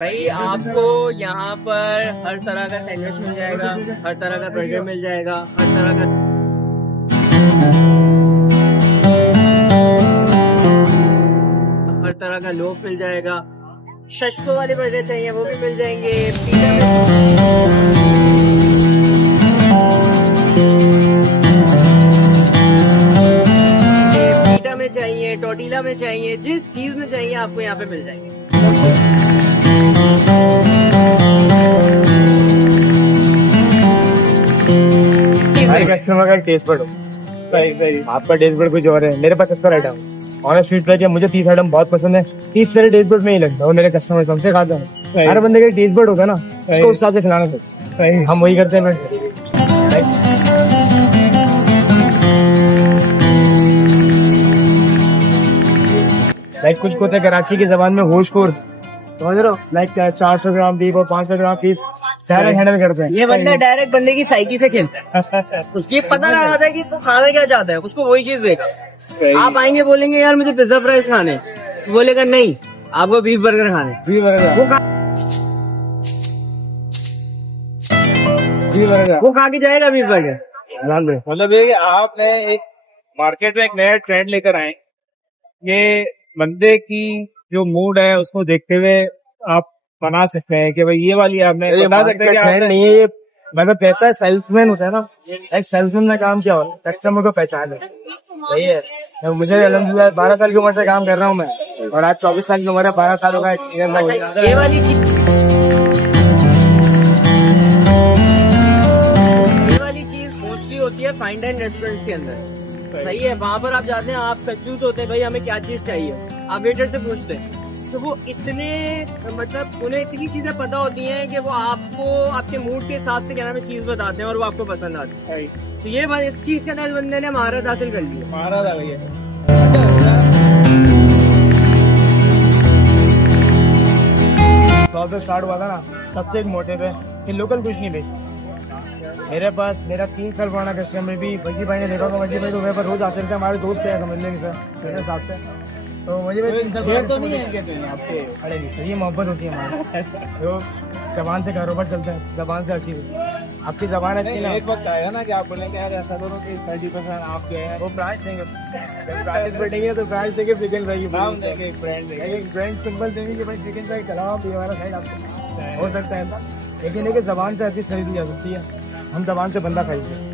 भाई आपको यहाँ पर हर तरह का सैंडविच मिल जाएगा, हर तरह का बर्गर मिल जाएगा, हर तरह का लोफ मिल जाएगा। शशको वाले बर्गर चाहिए वो भी मिल जाएंगे। पिज़्ज़ा में चाहिए, टोर्टिला में चाहिए, जिस चीज में चाहिए आपको यहाँ पे मिल जाएंगे। कस्टमर का टेस्ट बर्ड सही आपका टेस्ट बर्ड कुछ और है। मेरे पास 70 आइटम ऑनेस्ट फीडबैक है, मुझे 30 आइटम बहुत पसंद है। 30 मेरे टेस्ट बर्ड में ही लगता है और मेरे कस्टमर हमसे खाता है। हर बंदे का टेस्ट बर्ड होगा ना, तो उस हिसाब से खिलाना चाहिए। हम वही करते हैं। लाइक कुछ होता है कराची की जबान में होशखोर, समझ रहे हो, लाइक 400 ग्राम बीफ और 500 ग्राम बीफ डायरेक्ट हैंडल करते हैं। ये बंदा डायरेक्ट बंदे की साइकी से खेलता है। उसकी पता लगाता है कि तो खाना क्या चाहता है, उसको वही चीज देगा। आप आएंगे बोलेंगे यार मुझे पिज्जा फ्राइज खाने, बोलेगा नहीं आपको बीफ बर्गर खाने। वो खा के जाएगा बीफ बर्गर। मतलब ये कि आपने एक मार्केट में एक नया ट्रेंड लेकर आए। ये बंदे की जो मूड है उसको देखते हुए आप बना सकते हैं कि भाई ये वाली आपने बता सकते हैं कि ट्रेंड नहीं है ये, मतलब पैसा सेल्समैन होता है ना, एक सेल्समैन का काम क्या होता है, कस्टमर को पहचान है। सही है। मुझे अल्हम्दुलिल्लाह 12 साल की उम्र से काम कर रहा हूँ मैं, और आज 24 साल की उम्र है, 12 साल होगा ये वाली चीज मोस्टली होती है फाइन डाइन रेस्टोरेंट के अंदर। सही है, वहाँ पर आप जाते हैं, आप कंफ्यूज होते हैं भाई हमें क्या चीज चाहिए, आप वेटर से पूछते हैं तो वो इतने मतलब उन्हें इतनी चीजें पता होती हैं कि वो आपको आपके मूड के हिसाब से क्या नाम है चीज बताते हैं और वो आपको पसंद आती है। तो ये इस चीज के अंदर बंदे ने महारत हासिल कर ली। महारत आ गई है। 100 से स्टार्ट हुआ था ना, सबसे एक मोटिव है कि लोकल कुछ नहीं बेचते। मेरे पास मेरा 3 साल पुराना कस्टमर भी वजी भाई ने देखा होगा, वजी भाई तो मेरे पर रोज आते थे, हमारे दोस्त है समझने नहीं सर मेरे हिसाब से। तो मुझे तो नहीं है आपके अरे सही मोहब्बत होती है हमारी। जो जबान से कारोबार चलता है, जबान से अच्छी आपकी जबान अच्छी ना। एक वक्त आएगा ना कि आप बोलेंगे यार ऐसा दोनों की 30% आप गए हैं, वो प्राइस देंगे, प्राइस बढ़ेंगे तो प्राइस देंगे चिकन फ्राई की एक ब्रांड सिंपल देंगे कि भाई चिकन फ्राई कराओ ये हमारा साइड आपको हो सकता है, लेकिन जबान से हर चीज खरीदी जा सकती है। हम जबान से बंदा खाइए।